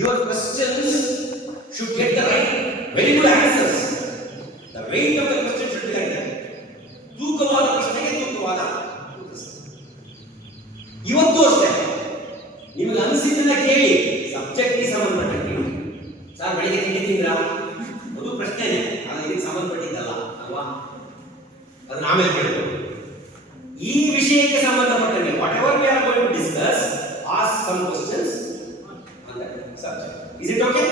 Your questions should get the right, very good answers. The weight of the question should be like that. ತೂಕವಾದ ಪ್ರಶ್ನೆಗೆ ತೂಕವಾದ ಉತ್ತರ. ಇವತ್ತು ಅಷ್ಟೇ ನಿಮಗೆ ಅನಿಸಿದ್ದನ್ನ ಕೇಳಿ ಸಬ್ಜೆಕ್ಟ್ಗೆ ಸಂಬಂಧಪಟ್ಟಂಗೆ. ಸರ್ ಬೆಳಿಗ್ಗೆ ತಿಂಡಿ ತಿಂದ್ರಾ? ಅದು ಪ್ರಶ್ನೆನೇ, ಅದು ಇದಕ್ಕೆ ಸಂಬಂಧಪಟ್ಟಿದ್ದಲ್ಲ ಅಲ್ವಾ? ಅದನ್ನ ಆಮೇಲೆ ಕೇಳ್ಬೋದು. ಈ ವಿಷಯಕ್ಕೆ ಸಂಬಂಧಪಟ್ಟಂಗೆ whatever we are going to discuss, ask some questions on that subject. Is it okay?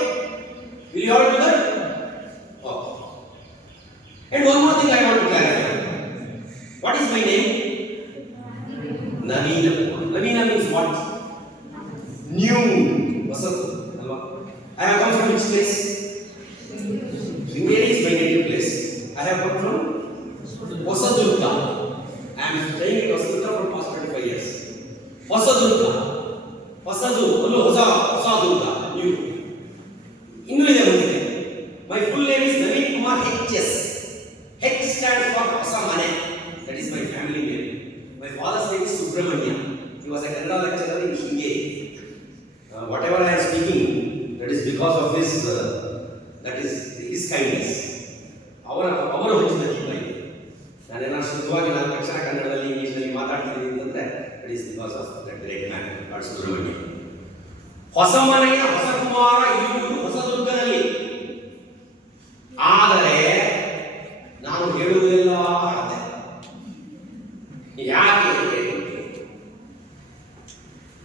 Will you all do that? Okay. And one more thing I want to clarify. What is my name? Navina. Navina means what? New. Vasant. I have come from which place? Sringeri is my native place. I have come from Hosadurga. I am staying in Hosadurga for past 25 years. Hosadurga. Hosadu, allo Hosadurga. New. English ಬಂದಿದೆ. My full name is Naveen Kumar H.S. H stands for Hosamane. That is my family name. My father's name is Subramanya. He was a Kannada lecturer in Sringeri. Whatever I am speaking, that is because of this, that is his kindness. ಅವರ ಹುಟ್ಟಿನಲ್ಲಿ ನಾನೇನಾದ್ರು ಶುದ್ಧವಾಗಿ 4 ಅಕ್ಷರ ಕನ್ನಡದಲ್ಲಿ ಇಂಗ್ಲಿಷ್ನಲ್ಲಿ ಮಾತಾಡ್ತಿದ್ದೀನಿ ಅಂತಂದ್ರೆ that is because of that great man lord Subrahmanya. ಹೊಸಮನೆಯ ಹೊಸಕುಮಾರ ಇರುವುದು ಹೊಸದುರ್ಗದಲ್ಲಿ. ಆದರೆ ನಾನು ಹೇಳುವುದೆಲ್ಲ ಅಳತೆ. ಯಾಕೆ?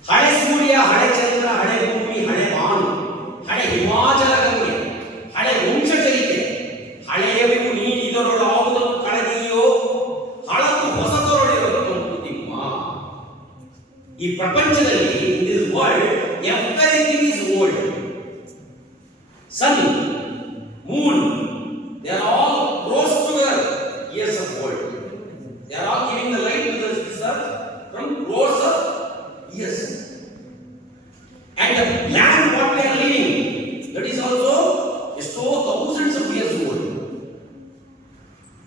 ಹಳೆ ಸೂರ್ಯ, ಹಳೆ ಚಂದ್ರ, ಹಳೆ ಭೂಮಿ, ಹಳೆ ಮಾನು, ಹಳೆ ಹಿಮಾಚಲ ಗಂಗೆ, ಹಳೆ ವಂಶಚರಿತೆ, ಹಳೆಯವಿಗೂ ನೀಡಿದರೊಳಾವುದನ್ನು ಕಳೆದೆಯೋ ಹಳತು ಹೊಸತರೊಳಿರೋದು ನಿಮ್ಮ. ಈ ಪ್ರಪಂಚದಲ್ಲಿ in this world everything is old. Sun, moon, they are all close to the years of old. They are all giving the light to this earth from crores of years. And the land what we are living, that is also so thousands of years old.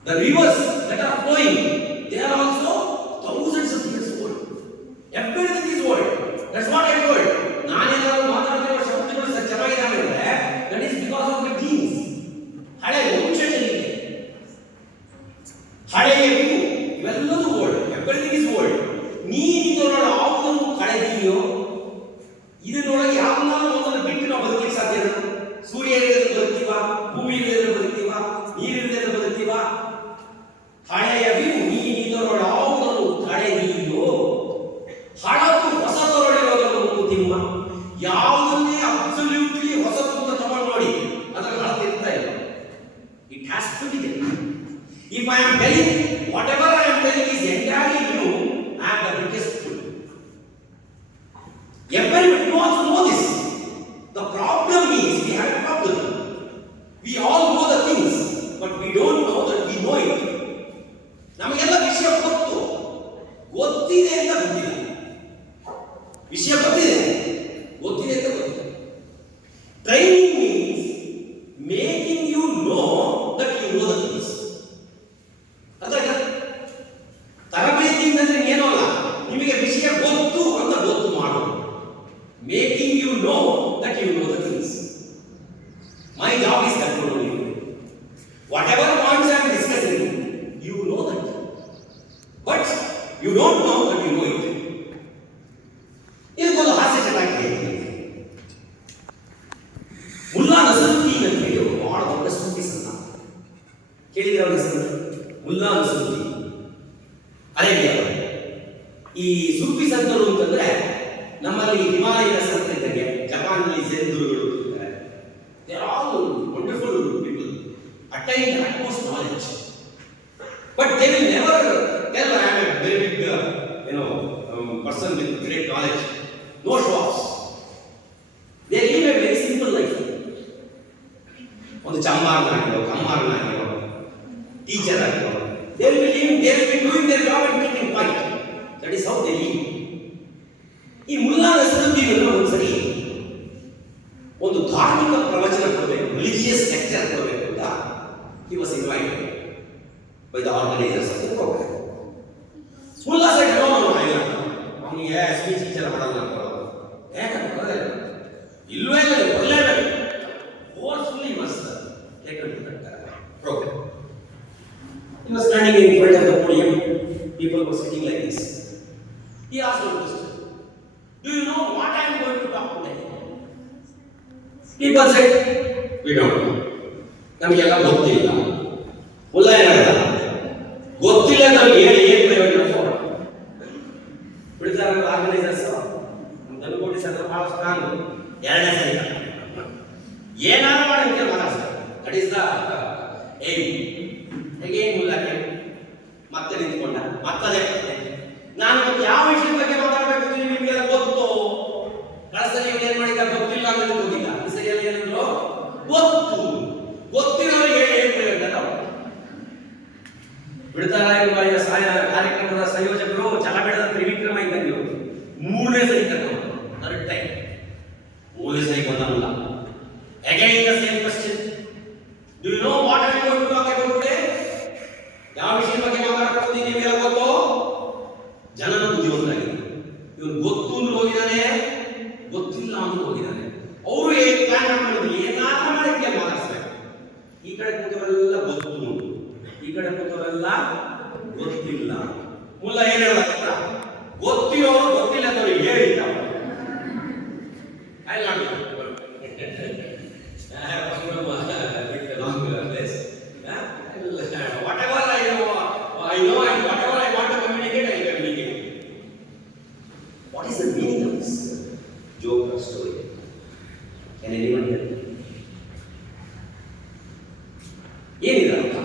The rivers that are flowing, they are also thousands of years old. Everything is old. That's what I told. ನಾನೇನಾದ್ರು ಮಾತಾಡ್ತಿರೋ ಶಬ್ದಗಳು ಚೆನ್ನಾಗಿದ್ದಾವೆ ಅಂದ್ರೆ that is because of my genes. ಹಳೆ ವಂಶಚರಿತೆ, ಹಳೆಯ ಇವೆಲ್ಲವೂ old. Everything is old. ನೀನಿದರೊಳಗೆ ಯಾವುದನ್ನು ಕಳೆದಿದೆಯೋ ಇದರೊಳಗೆ ಯಾವನ್ನಾರು ಒಂದನ್ನು ಬಿಟ್ಟು ನಾವು ಬದುಕಲಿಕ್ಕೆ ಸಾಧ್ಯ? ಸೂರ್ಯ ಇಲ್ಲದೆ ಬದುಕ್ತೀವ, ಭೂಮಿ ಇಲ್ಲದೆ ಬದುಕ್ತೀವ, ನೀರಿಲ್ಲದೆ ಬದುಕ್ತೀವ? ಹಳೆಯವಿವು ನೀನಿದರೊಳಗೆ ಯಾವುದನ್ನು ಕಳೆದಿದೆಯೋ ಹಳತು ಹೊಸತರೊಳಿರೋದನ್ನು ತಿಮ್ಮ. ಯಾವುದನ್ನೇ ಅಬ್ಸಲ್ಯೂಟ್ಲಿ ಹೊಸತು ಅಂತ ತಗೊಂಡು ನೋಡಿ ಅದರ ಹಳತಿರ್ತಾ ಇಲ್ಲ. It has to be there. If I am telling whatever I am telling is entirely new, I am the biggest fool. Everybody wants to know this. The problem is we have a problem. We all know the things, but we don't know that we know it. ನಮಗೆಲ್ಲ ವಿಷಯ ಗೊತ್ತಿದೆ ಅಂತ ಗೊತ್ತಿಲ್ಲ. ವಿಷಯ ಗೊತ್ತಿದೆ ಅಂತ ಗೊತ್ತಿಲ್ಲ. Training means making you know that you know the things. ಅದಾಗ ತರಬೇತಿ ಅಂದ್ರೆ ಏನೋ ಅಲ್ಲ, ನಿಮಗೆ ವಿಷಯ ಗೊತ್ತು ಅಂತ ಗೊತ್ತು ಮಾಡೋದು. Making you know that you know the things. My job is that only. Whatever points I am discussing, you know that, but you don't know that you know it. ಇದಕ್ಕೊಂದು ಹಾಸ್ಯ ಚೆನ್ನಾಗಿ ಹೇಳ್ತೀನಿ. ಮುಲ್ಲಾ ನಸರುದ್ದೀನ್ ಅಂತ ಹೇಳಿ ಒಬ್ಬ ಬಹಳ ದೊಡ್ಡ ಸೂಫಿ ಸಂತ. ಕೇಳಿದ್ರೆ ಅವನ ಹೆಸರು ಮುಲ್ಲಾ ನಸರುದ್ದೀನ್, ಅರೇಬಿಯಾ. ಈ ಸೂಫಿ ಸಂತರು ಅಂತಂದ್ರೆ ನಮ್ಮಲ್ಲಿ ಹಿಮಾಲಯದ ಸಂತ ಇದ್ದಂಗೆ, ಜಪಾನ್ನಲ್ಲಿ ಝೆನ್ ಗುರುಗಳು ಇರ್ತಾರೆ. They are all wonderful people, attain utmost knowledge. But they will never tell I am a very big person with great knowledge. No show-offs. They live a very simple life. ಒಂದು ಚಮ್ಮಾರನಾಗಿರೋ, ಕಮ್ಮಾರನಾಗಿರೋ, teacher ಆಗಿರೋ, they will be doing their job and keeping quiet. That is how they live. ಈ ಮುಲ್ಲಾ ನಸರುದ್ದೀನ್ ಒಂದ್ಸರಿ ಒಂದು ಧಾರ್ಮಿಕ ಪ್ರವಚನ ಕೊಡಬೇಕು, religious lecture ಕೊಡಬೇಕು ಅಂತ he was invited by the organizers of the program. Mulla said no, I don't. ಅವನಿಗೆ ಸ್ಪೀಚ್ ಟೀಚರ್ ಮಾಡಲ್ಲ ಅಂತ. ಯಾಕಂದ್ರೆ ಇಲ್ವೇ ಇಲ್ಲ People say, we don't know. ನಮಗೆಲ್ಲ ಗೊತ್ತಿಲ್ಲ. ಮುಲ್ಲ ಏನಾಗಲ್ಲ ಗೊತ್ತಿಲ್ಲ ನಮ್ಗೆ ಏನು ಪ್ರಯೋಜನ ಬಿಡ್ತಾರೆ ಆರ್ಗನೈಸರ್ಸ್ ನಮ್ಮ ದನಕೋಟಿ ಸರ್ ಬಹಳ ಸ್ಟ್ರಾಂಗ್. ಎರಡನೇ ಸರಿ ಏನಾರ ಮಾಡಿ ನಿಮಗೆ ಮಾತಾಡ್ತಾರೆ. That is the aim. ಹೇಗೆ ಮುಲ್ಲಕ್ಕೆ ಮತ್ತೆ ನಿಂತ್ಕೊಂಡ ಮತ್ತದೇ ನಾನು ಮತ್ತೆ ಯಾವ ವಿಷಯದ ಬಗ್ಗೆ ಮಾತಾಡಬೇಕು ನಿಮಗೆಲ್ಲ ಗೊತ್ತು. ಕಳಸಲ್ಲಿ ಏನ್ ಮಾಡಿದ ಗೊತ್ತಿಲ್ಲ ಅಂತ ಹೋಗಿಲ್ಲ. ಸರಿಯಲ್ಲ ಏನಂದ್ರು ಗೊತ್ತು. ಗೊತ್ತಿರೋರಿಗೆ ಏನ್ ಪ್ರಯೋಜನ? ಬಿಡ್ತಾರ ಸಹಾಯ ಕಾರ್ಯಕ್ರಮದ ಸಂಯೋಜಕರು ಚಲಬೇಡದ ತ್ರಿವಿಕ್ರಮ ಇದ್ದಂಗೆ ಮೂರನೇ ಸರಿ ಕರ್ಕೊಂಡು ಥರ್ಡ್ ಟೈಮ್ ಮೂರನೇ ಸರಿ ಬಂದಲ್ಲ. Again the same question. Do you know what are you going to talk about today? ಯಾವ ವಿಷಯದ ಬಗ್ಗೆ ಮಾತಾಡಬಹುದು ನಿಮಗೆಲ್ಲ ಗೊತ್ತು? ಜನನ ಬುದ್ಧಿವಂತರಾಗಿದೆ. ಇವನು ಗೊತ್ತು ಅಂದ್ರೆ ಹೋಗಿದ್ದಾನೆ, ಗೊತ್ತಿಲ್ಲ ಅಂತ ಹೋಗಿದ್ದಾನೆ. ಅವರು ಏನು ಪ್ಲಾನ್ ಮಾಡಿದ್ರು ಏನಾದ್ರೂ ಮಾಡಿ ಮಾತಾಡ್ತಾರೆ. ಈ ಕಡೆ ಕೂತವರೆಲ್ಲ ಗೊತ್ತು, ಈ ಕಡೆ ಕೂತವರೆಲ್ಲ ಗೊತ್ತಿಲ್ಲ. ಮುಲ್ಲ ಏನ್ ಹೇಳೋದ ಗೊತ್ತಿರೋರು ಗೊತ್ತಿಲ್ಲ ಅಂತ ಹೇಳಿಲ್ಲ. whatever I know and whatever I want to communicate, I communicate. What is the meaning of this joke or story? Can anyone tell? ಏನಿದೆ ಅರ್ಥ?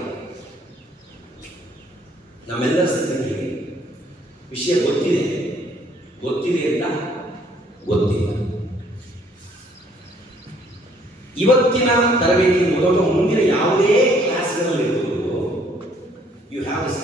ನಮ್ಮೆಲ್ಲರ ಸ್ಥಿತಿಗೆ ವಿಷಯ ಗೊತ್ತಿದೆ, ಗೊತ್ತಿದೆ ಅಂತ ಗೊತ್ತಿಲ್ಲ. ಇವತ್ತಿನ ತರಬೇತಿ ಮೊದಲು ಮುಂದಿನ ಯಾವುದೇ ಕ್ಲಾಸ್ಗಳಲ್ಲಿ ಇರ್ಬೋದು, ಯು ಹ್ಯಾವ್ ದಿಸ್